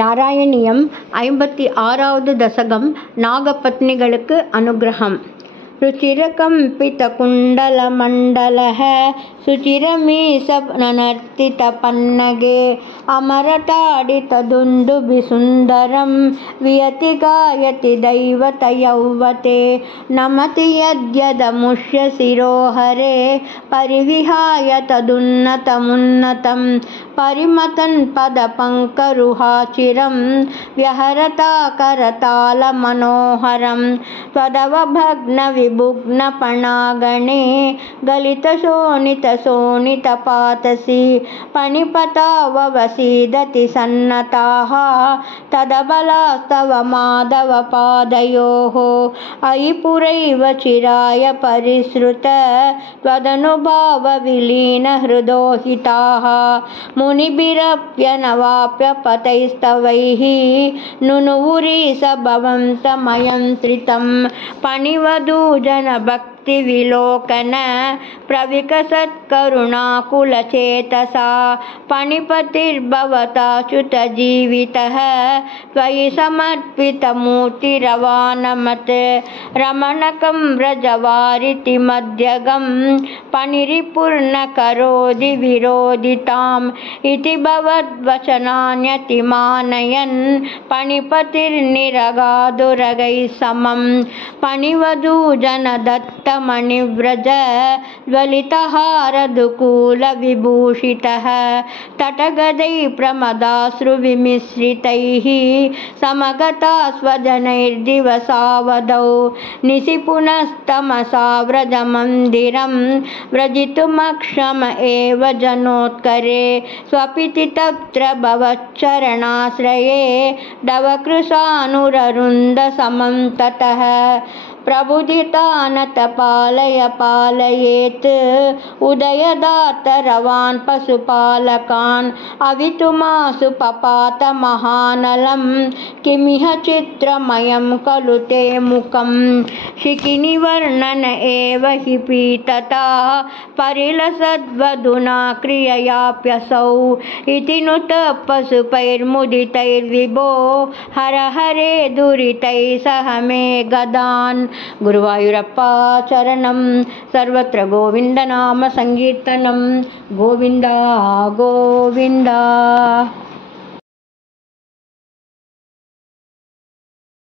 நாராயணியம் 56வது தசகம். நாகபத்னிகளுக்கு அனுகிரகம். रुचिरकम्पितकुण्डलमण्डलः शुचिरमीशनर्तितपन्नगे अमरताडितदुन्दुभिसुन्दरं वियति गायति दैवतयौवते नमति यद्यदमुष्य शिरोहरे परिविहाय तदुन्नतमुन्नतं परिमतन् पदपङ्करुहाचिरं व्यहरता करतालमनोहरं त्वदवभग्नविभुग्नपणागणे गलितशोणितशोणितपातसि पणिपताववसीदति सन्नताः तदबलास्तव माधवपादयोः अयि पुरैव चिराय परिसृत त्वदनुभावविलीनहृदोहिताः मुनिभिरप्यनवाप्यपतैस्तवैः नुनुवुरीसभवन्तमयन्त्रितं पणिवधूजनभक्तिविलोकन प्रविकसत्करुणाकुलचेतसा पणिपतिर्भवताच्युतजीवितः त्वयि समर्पितमूर्तिरवानमत् रमणकं व्रजवारितिमध्यगं पणिरिपुर्नकरोति विरोधिताम् इति भवद्वचनान्यतिमानयन् पणिपतिर्निरगादुरगैः समं पणिवधूजनदत्तमणिव्रज ज्वलितहारदुकूलविभूषितः तटगदैः प्रमदाश्रुविमिश्रितैः समगता स्वजनैर्दिवसावधौ निशिपुनस्तमसा व्रजमन्दिरं व्रजितुमक्षम एव जनोत्करे स्वपिति तत्र भवच्चरणाश्रये दवकृशानुररुन्धसमं ततः प्रबुदितानत पालय पालयेत् उदयदातरवान् पशुपालकान् अवितुमासु पपात महानलं किमिह चित्रमयं खलु ते मुखं शिखिनिवर्णन एव हि पीतता परिलसद्वधुना क्रिययाप्यसौ इति नुत पशुपैर्मुदितैर्विभो हर हरे दुरितैः सह मे गदान् गुरुवायूरप्पा चरणं सर्वत्र गोविन्दनाम संकीर्तनं गोविन्दा गोविन्दा।